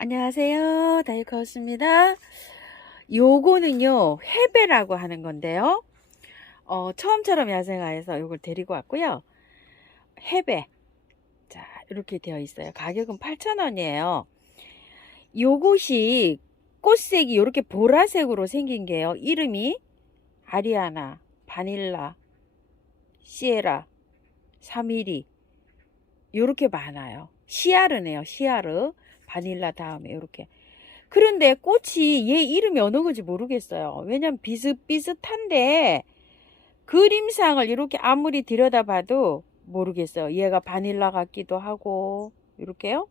안녕하세요. 다이커스입니다. 요거는요, 해배라고 하는 건데요. 처음처럼 야생화에서 요걸 데리고 왔고요. 해배. 자, 이렇게 되어 있어요. 가격은 8,000원이에요. 요것이 꽃색이 이렇게 보라색으로 생긴 게요. 이름이 아리아나, 바닐라, 시에라, 사미리. 요렇게 많아요. 시아르네요. 시아르. 바닐라 다음에 요렇게. 그런데 꽃이 얘 이름이 어느 건지 모르겠어요. 왜냐면 비슷비슷한데 그림상을 이렇게 아무리 들여다봐도 모르겠어요. 얘가 바닐라 같기도 하고 이렇게요.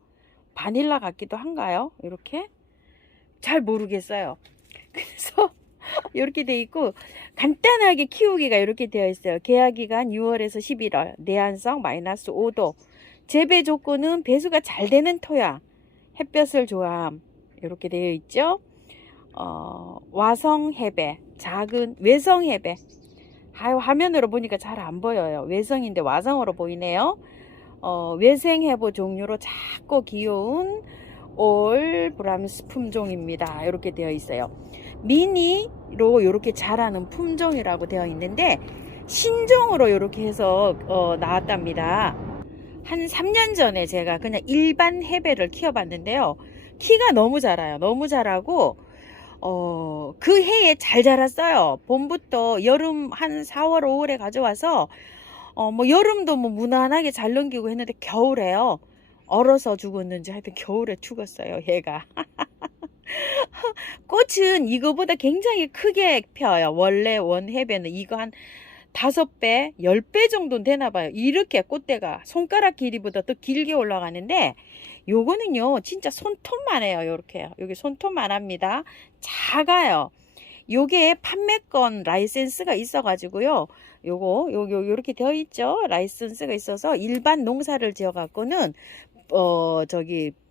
바닐라 같기도 한가요? 이렇게 잘 모르겠어요. 그래서 이렇게 돼 있고 간단하게 키우기가 이렇게 되어 있어요. 개화기간 6월에서 11월, 내한성 -5도, 재배 조건은 배수가 잘 되는 토양, 햇볕을 좋아함, 이렇게 되어 있죠. 와성 해배, 작은 외성 해배. 화면으로 보니까 잘 안 보여요. 외성인데 와성으로 보이네요. 외생 해보 종류로 작고 귀여운 올 브람스 품종입니다. 이렇게 되어 있어요. 미니로 이렇게 자라는 품종이라고 되어 있는데 신종으로 이렇게 해서 나왔답니다. 한 3년 전에 제가 그냥 일반 해배를 키워봤는데요. 키가 너무 자라요. 너무 자라고 그 해에 잘 자랐어요. 봄부터 여름 한 4월 5월에 가져와서 뭐 여름도 뭐 무난하게 잘 넘기고 했는데 겨울에요. 얼어서 죽었는지 하여튼 겨울에 죽었어요. 얘가. 꽃은 이거보다 굉장히 크게 펴요. 원래 원해배는 이거 한 5배, 10배 정도는 되나 봐요. 이렇게 꽃대가 손가락 길이보다 더 길게 올라가는데 요거는요 진짜 손톱만 해요. 요렇게 여기 손톱만 합니다. 작아요. 요게 판매권 라이센스가 있어 가지고요. 요렇게 되어 있죠. 라이센스가 있어서 일반 농사를 지어 갖고는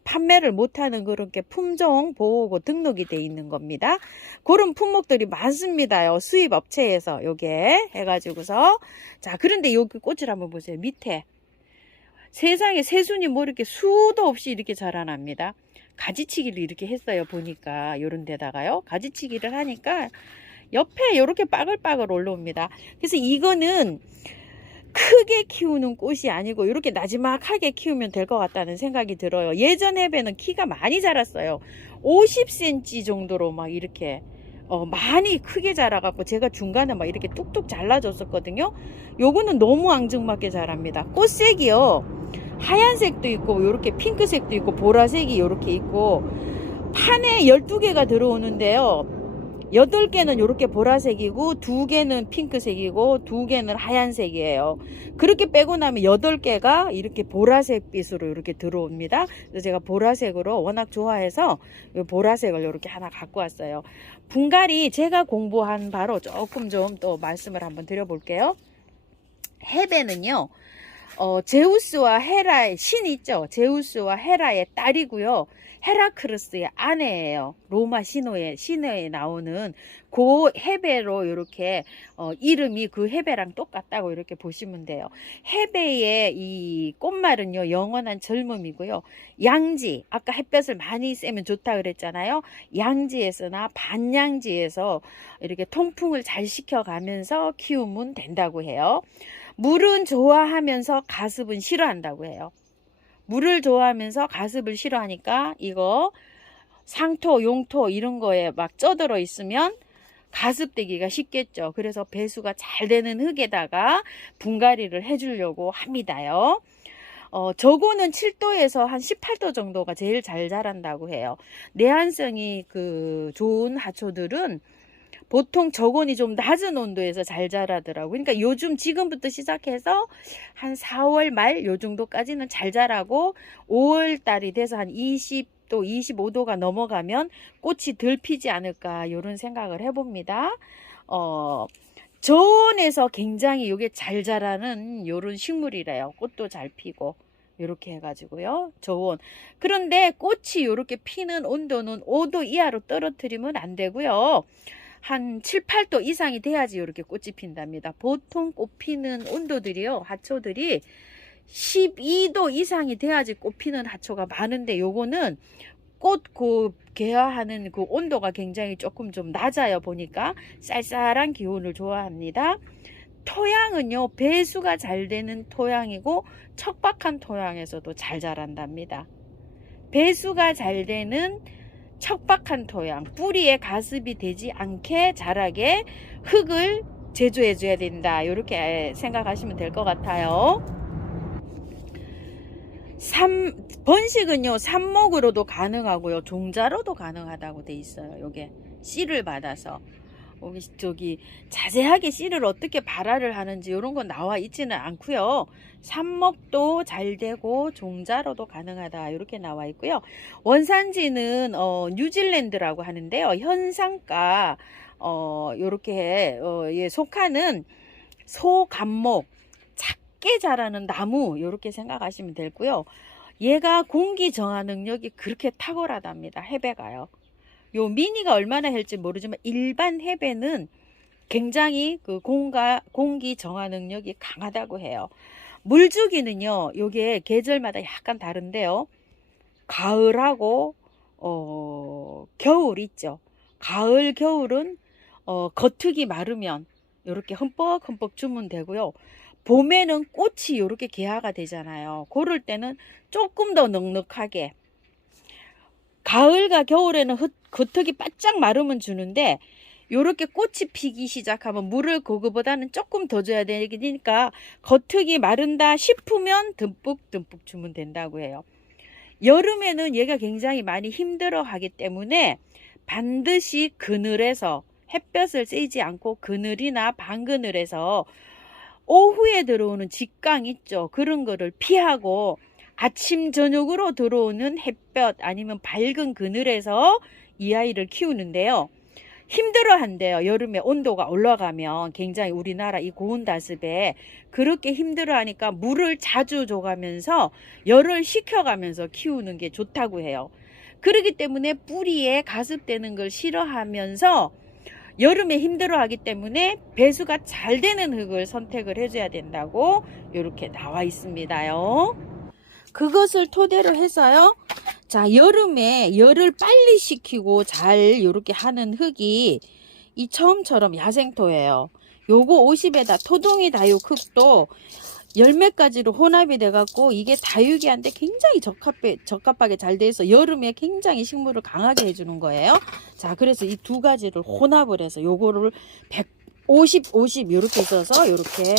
판매를 못하는 그런 게 품종 보호고 등록이 돼 있는 겁니다. 그런 품목들이 많습니다요. 수입 업체에서 요게 해가지고서 자, 그런데 여기 꽃을 한번 보세요. 밑에 세상에 새순이 뭐 이렇게 수도 없이 이렇게 자라납니다. 가지치기를 이렇게 했어요. 보니까 요런 데다가요. 가지치기를 하니까 옆에 이렇게 빠글빠글 올라옵니다. 그래서 이거는 크게 키우는 꽃이 아니고 이렇게 나지막하게 키우면 될 것 같다는 생각이 들어요. 예전 해배는 키가 많이 자랐어요. 50cm 정도로 막 이렇게 많이 크게 자라갖고 제가 중간에 막 이렇게 뚝뚝 잘라줬었거든요. 요거는 너무 앙증맞게 자랍니다. 꽃색이요. 하얀색도 있고 이렇게 핑크색도 있고 보라색이 이렇게 있고 판에 12개가 들어오는데요. 8개는 이렇게 보라색이고 2개는 핑크색이고 2개는 하얀색이에요. 그렇게 빼고 나면 8개가 이렇게 보라색 빛으로 이렇게 들어옵니다. 그래서 제가 보라색으로 워낙 좋아해서 보라색을 이렇게 하나 갖고 왔어요. 분갈이 제가 공부한 바로 조금 좀 또 말씀을 한번 드려볼게요. 해배는요. 제우스와 헤라의 신이 있죠. 제우스와 헤라의 딸이고요. 헤라크르스의 아내예요. 로마 신화에 나오는 그 해배로 이렇게 이름이 그 해배랑 똑같다고 이렇게 보시면 돼요. 해배의 이 꽃말은요 영원한 젊음이고요. 양지, 아까 햇볕을 많이 쐬면 좋다 그랬잖아요. 양지에서나 반양지에서 이렇게 통풍을 잘 시켜가면서 키우면 된다고 해요. 물은 좋아하면서 가습은 싫어한다고 해요. 물을 좋아하면서 가습을 싫어하니까 이거 상토, 용토 이런 거에 막 쪄들어 있으면 가습되기가 쉽겠죠. 그래서 배수가 잘 되는 흙에다가 분갈이를 해주려고 합니다요. 저거는 7도에서 한 18도 정도가 제일 잘 자란다고 해요. 내한성이 좋은 하초들은 보통 저건이 좀 낮은 온도에서 잘 자라더라고요. 그러니까 요즘 지금부터 시작해서 한 4월 말 요 정도까지는 잘 자라고 5월 달이 돼서 한 20도, 25도가 넘어가면 꽃이 덜 피지 않을까 이런 생각을 해봅니다. 저온에서 굉장히 이게 잘 자라는 요런 식물이래요. 꽃도 잘 피고. 이렇게 해가지고요. 저온. 그런데 꽃이 이렇게 피는 온도는 5도 이하로 떨어뜨리면 안 되고요. 한 7, 8도 이상이 돼야지 이렇게 꽃이 핀답니다. 보통 꽃 피는 온도들이요. 하초들이 12도 이상이 돼야지 꽃 피는 하초가 많은데 요거는 꽃 그 개화하는 그 온도가 굉장히 조금 좀 낮아요. 보니까 쌀쌀한 기온을 좋아합니다. 토양은요, 배수가 잘 되는 토양이고 척박한 토양에서도 잘 자란답니다. 배수가 잘 되는 척박한 토양, 뿌리에 가습이 되지 않게 자라게 흙을 제조해 줘야 된다. 이렇게 생각하시면 될 것 같아요. 번식은요, 삽목으로도 가능하고요, 종자로도 가능하다고 돼 있어요. 요게 씨를 받아서 저기 자세하게 씨를 어떻게 발화를 하는지 이런 건 나와 있지는 않고요. 삽목도 잘 되고 종자로도 가능하다 이렇게 나와 있고요. 원산지는 뉴질랜드라고 하는데요. 현상가 요렇게 예, 속하는 소감목, 작게 자라는 나무 이렇게 생각하시면 되고요. 얘가 공기 정화 능력이 그렇게 탁월하답니다. 해배가요. 요 미니가 얼마나 할지 모르지만 일반 해배는 굉장히 그 공기 정화 능력이 강하다고 해요. 물주기는요, 요게 계절마다 약간 다른데요. 가을하고 겨울 있죠. 가을 겨울은 겉흙이 마르면 이렇게 흠뻑흠뻑 주면 되고요. 봄에는 꽃이 이렇게 개화가 되잖아요. 그럴 때는 조금 더 넉넉하게, 가을과 겨울에는 겉흙이 바짝 마르면 주는데 요렇게 꽃이 피기 시작하면 물을 그거보다는 조금 더 줘야 되니까 겉흙이 마른다 싶으면 듬뿍듬뿍 주면 된다고 해요. 여름에는 얘가 굉장히 많이 힘들어 하기 때문에 반드시 그늘에서, 햇볕을 쐬지 않고 그늘이나 반그늘에서 오후에 들어오는 직광 있죠. 그런 거를 피하고 아침 저녁으로 들어오는 햇볕 아니면 밝은 그늘에서 이 아이를 키우는데요. 힘들어 한대요. 여름에 온도가 올라가면 굉장히 우리나라 이 고온 다습에 그렇게 힘들어 하니까 물을 자주 줘가면서 열을 식혀가면서 키우는 게 좋다고 해요. 그렇기 때문에 뿌리에 가습되는 걸 싫어하면서 여름에 힘들어 하기 때문에 배수가 잘 되는 흙을 선택을 해줘야 된다고 이렇게 나와 있습니다요. 그것을 토대로 해서요. 자, 여름에 열을 빨리 식히고 잘 이렇게 하는 흙이 이 처음처럼 야생토예요. 요거 50에다 토동이 다육 흙도 열몇 가지로 혼합이 돼 갖고 이게 다육이한테 굉장히 적합하게 잘 돼 있어. 여름에 굉장히 식물을 강하게 해주는 거예요. 자, 그래서 이 두 가지를 혼합을 해서 요거를 150, 50 이렇게 써서 이렇게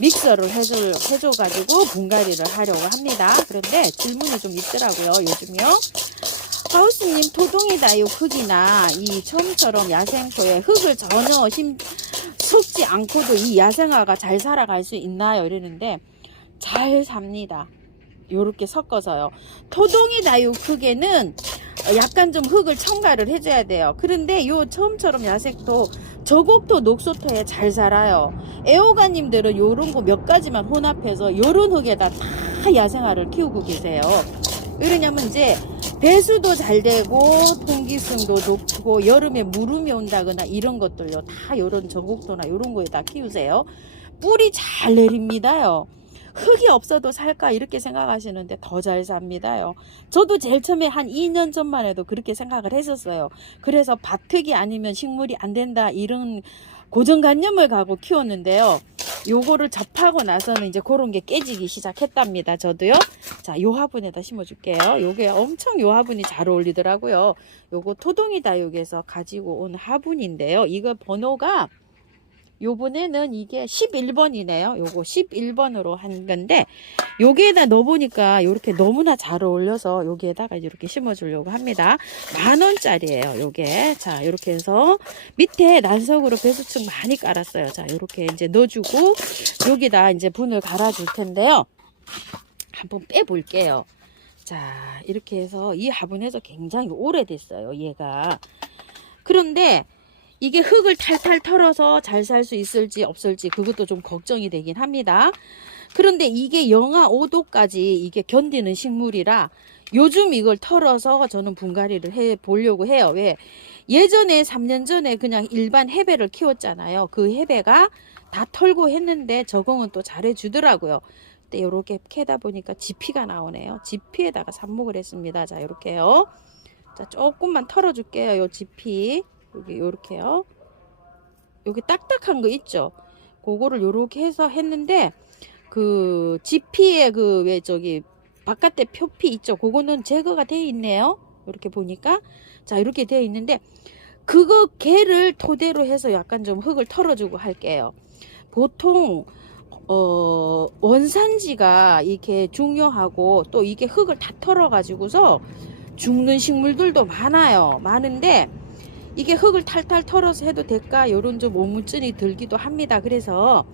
믹서를 해줘 가지고 분갈이를 하려고 합니다. 그런데 질문이 좀 있더라고요. 요즘요. 하우스님, 토동이 다육 흙이나 이 처음처럼 야생토에 흙을 전혀 섞지 않고도 이 야생화가 잘 살아갈 수 있나요? 이러는데 잘 삽니다. 요렇게 섞어서요. 토동이 다육 흙에는 약간 좀 흙을 첨가를 해줘야 돼요. 그런데 요 처음처럼 야생토, 저곡토, 녹소토에 잘 살아요. 애호가님들은 요런 거 몇 가지만 혼합해서 요런 흙에다 다 야생화를 키우고 계세요. 왜냐면 이제 배수도 잘 되고 통기성도 높고 여름에 무름이 온다거나 이런 것들요 다 요런 저곡토나 요런 거에다 키우세요. 뿌리 잘 내립니다요. 흙이 없어도 살까 이렇게 생각하시는데 더 잘 삽니다요. 저도 제일 처음에 한 2년 전만 해도 그렇게 생각을 했었어요. 그래서 밭흙이 아니면 식물이 안 된다 이런 고정관념을 갖고 키웠는데요. 요거를 접하고 나서는 이제 그런 게 깨지기 시작했답니다. 저도요. 자, 요 화분에다 심어줄게요. 요게 엄청 요 화분이 잘 어울리더라고요. 요거 토동이 다육에서 가지고 온 화분인데요. 이거 번호가 요번에는 이게 11번이네요. 요거 11번으로 한 건데 여기에다 넣어보니까 이렇게 너무나 잘 어울려서 여기에다가 이렇게 심어주려고 합니다. 10,000원짜리예요. 요게. 자, 이렇게 해서 밑에 난석으로 배수층 많이 깔았어요. 자, 이렇게 이제 넣어주고 여기다 이제 분을 갈아줄 텐데요. 한번 빼볼게요. 자, 이렇게 해서 이 화분에서 굉장히 오래됐어요. 얘가. 그런데 이게 흙을 탈탈 털어서 잘 살 수 있을지 없을지 그것도 좀 걱정이 되긴 합니다. 그런데 이게 영하 5도까지 이게 견디는 식물이라 요즘 이걸 털어서 저는 분갈이를 해 보려고 해요. 왜? 예전에 3년 전에 그냥 일반 해배를 키웠잖아요. 그 해배가 다 털고 했는데 적응은 또 잘해 주더라고요. 근데 이렇게 캐다 보니까 지피가 나오네요. 지피에다가 삽목을 했습니다. 자, 이렇게요. 자, 조금만 털어줄게요. 요 지피. 여기 요렇게요. 여기 딱딱한 거 있죠? 그거를 요렇게 해서 했는데, 그 지피에 그 왜 저기 바깥에 표피 있죠? 그거는 제거가 되어 있네요. 이렇게 보니까. 자, 이렇게 되어 있는데, 그거 개를 토대로 해서 약간 좀 흙을 털어주고 할게요. 보통 원산지가 이렇게 중요하고 또 이게 흙을 다 털어 가지고서 죽는 식물들도 많은데 이게 흙을 탈탈 털어서 해도 될까 요런 좀 오문증이 들기도 합니다. 그래서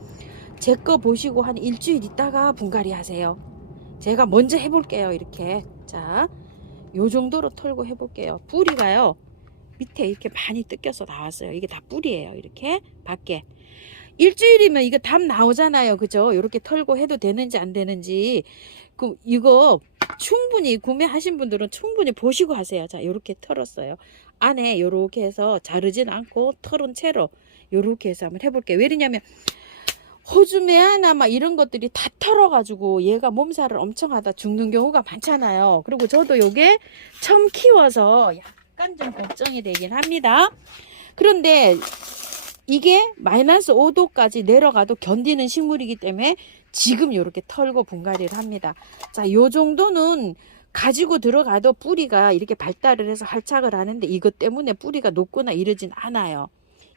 제 거 보시고 한 일주일 있다가 분갈이 하세요. 제가 먼저 해볼게요. 이렇게 자, 요 정도로 털고 해볼게요. 뿌리가요 밑에 이렇게 많이 뜯겨서 나왔어요. 이게 다 뿌리예요. 이렇게 밖에 일주일이면 이거 답 나오잖아요. 그죠? 이렇게 털고 해도 되는지 안 되는지. 그럼 이거 충분히 구매하신 분들은 충분히 보시고 하세요. 자, 이렇게 털었어요. 안에 이렇게 해서 자르진 않고 털은 채로 이렇게 해서 한번 해볼게요. 왜냐면 호주메아나 막 이런 것들이 다 털어가지고 얘가 몸살을 엄청 하다 죽는 경우가 많잖아요. 그리고 저도 요게 처음 키워서 약간 좀 걱정이 되긴 합니다. 그런데 이게 마이너스 5도까지 내려가도 견디는 식물이기 때문에 지금 이렇게 털고 분갈이를 합니다. 자, 요 정도는 가지고 들어가도 뿌리가 이렇게 발달을 해서 활착을 하는데 이것 때문에 뿌리가 높거나 이러진 않아요.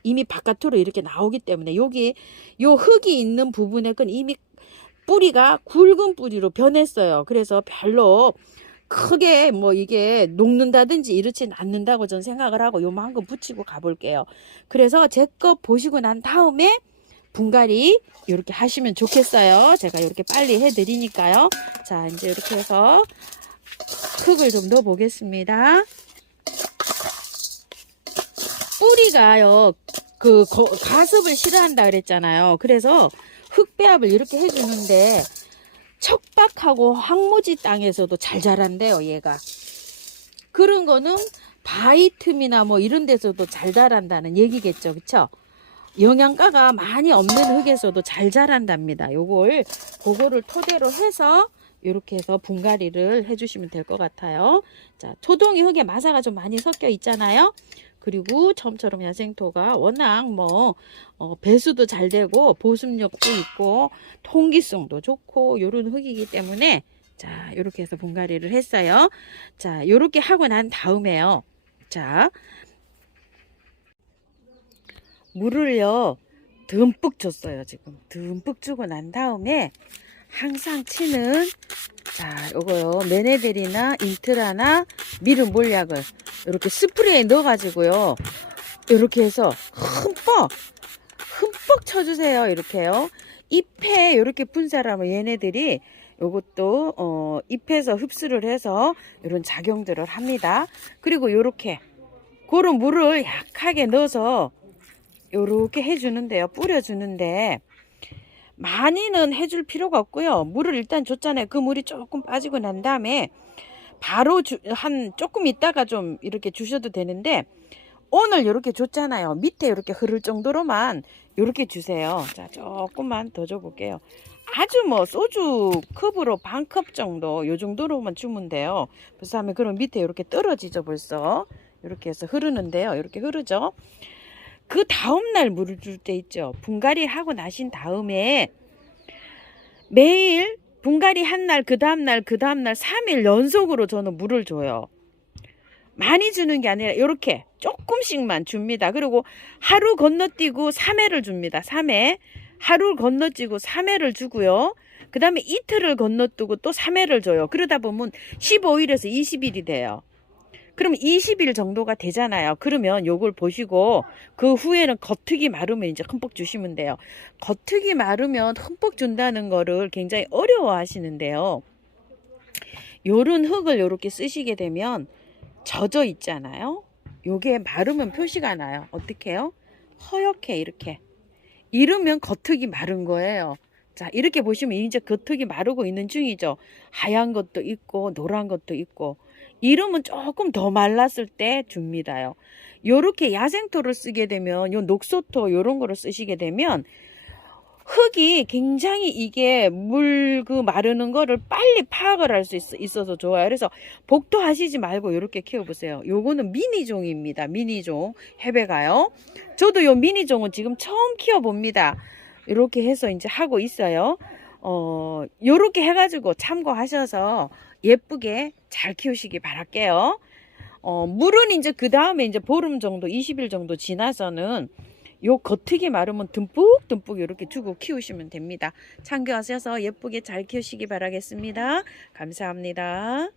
이미 바깥으로 이렇게 나오기 때문에 여기 요 흙이 있는 부분에 건 이미 뿌리가 굵은 뿌리로 변했어요. 그래서 별로 크게 뭐 이게 녹는다든지 이렇진 않는다고 저는 생각을 하고 요만큼 붙이고 가볼게요. 그래서 제 거 보시고 난 다음에 분갈이 이렇게 하시면 좋겠어요. 제가 이렇게 빨리 해드리니까요. 자, 이제 이렇게 해서 흙을 좀 넣어 보겠습니다. 뿌리가요 그 가습을 싫어한다 그랬잖아요. 그래서 흙배합을 이렇게 해주는데 척박하고 황무지 땅에서도 잘 자란대요. 얘가 그런 거는 바위 틈이나 뭐 이런 데서도 잘 자란다는 얘기겠죠. 그쵸? 영양가가 많이 없는 흙에서도 잘 자란답니다. 그거를 토대로 해서 이렇게 해서 분갈이를 해주시면 될 것 같아요. 자, 토동이 흙에 마사가 좀 많이 섞여 있잖아요. 그리고 처음처럼 야생토가 워낙 뭐 배수도 잘 되고 보습력도 있고 통기성도 좋고 요런 흙이기 때문에 자, 이렇게 해서 분갈이를 했어요. 자, 이렇게 하고 난 다음에요. 자, 물을요 듬뿍 줬어요. 지금 듬뿍 주고 난 다음에 항상 치는 자, 요거요 메네델이나 인트라나 미름 몰약을 이렇게 스프레이에 넣어 가지고요 이렇게 해서 흠뻑 쳐주세요. 이렇게요. 잎에 이렇게 분사하면 얘네들이 요것도 잎에서 흡수를 해서 이런 작용들을 합니다. 그리고 요렇게 그런 물을 약하게 넣어서 요렇게 해주는데요. 뿌려주는데 많이는 해줄 필요가 없고요. 물을 일단 줬잖아요. 그 물이 조금 빠지고 난 다음에 바로 한 조금 있다가 좀 이렇게 주셔도 되는데 오늘 이렇게 줬잖아요. 밑에 이렇게 흐를 정도로만 이렇게 주세요. 자, 조금만 더 줘볼게요. 아주 뭐 소주 컵으로 반 컵 정도 요 정도로만 주면 돼요. 그래서 하면 그럼 밑에 이렇게 떨어지죠. 벌써 이렇게 해서 흐르는데요. 이렇게 흐르죠. 그 다음날 물을 줄 때 있죠. 분갈이 하고 나신 다음에 매일 분갈이 한 날, 그 다음날 3일 연속으로 저는 물을 줘요. 많이 주는 게 아니라 이렇게 조금씩만 줍니다. 그리고 하루 건너뛰고 3회를 줍니다. 3회. 하루 건너뛰고 3회를 주고요. 그 다음에 이틀을 건너뛰고 또 3회를 줘요. 그러다 보면 15일에서 20일이 돼요. 그럼 20일 정도가 되잖아요. 그러면 요걸 보시고 그 후에는 겉흙이 마르면 이제 흠뻑 주시면 돼요. 겉흙이 마르면 흠뻑 준다는 거를 굉장히 어려워 하시는데요. 요런 흙을 요렇게 쓰시게 되면 젖어 있잖아요. 요게 마르면 표시가 나요. 어떻게 해요? 허옇게 이렇게. 이러면 겉흙이 마른 거예요. 자, 이렇게 보시면 이제 겉흙이 마르고 있는 중이죠. 하얀 것도 있고 노란 것도 있고. 이러면 조금 더 말랐을 때 줍니다요. 요렇게 야생토를 쓰게 되면 요 녹소토 요런 거를 쓰시게 되면 흙이 굉장히 이게 물 그 마르는 거를 빨리 파악을 할 수 있어서 좋아요. 그래서 복도하시지 말고 이렇게 키워보세요. 요거는 미니종입니다. 미니종 해배가요. 저도 요 미니종은 지금 처음 키워봅니다. 이렇게 해서 이제 하고 있어요. 요렇게 해가지고 참고하셔서 예쁘게 잘 키우시기 바랄게요. 물은 이제 그 다음에 이제 보름 정도, 20일 정도 지나서는 요 겉흙이 마르면 듬뿍듬뿍 이렇게 주고 키우시면 됩니다. 참고하셔서 예쁘게 잘 키우시기 바라겠습니다. 감사합니다.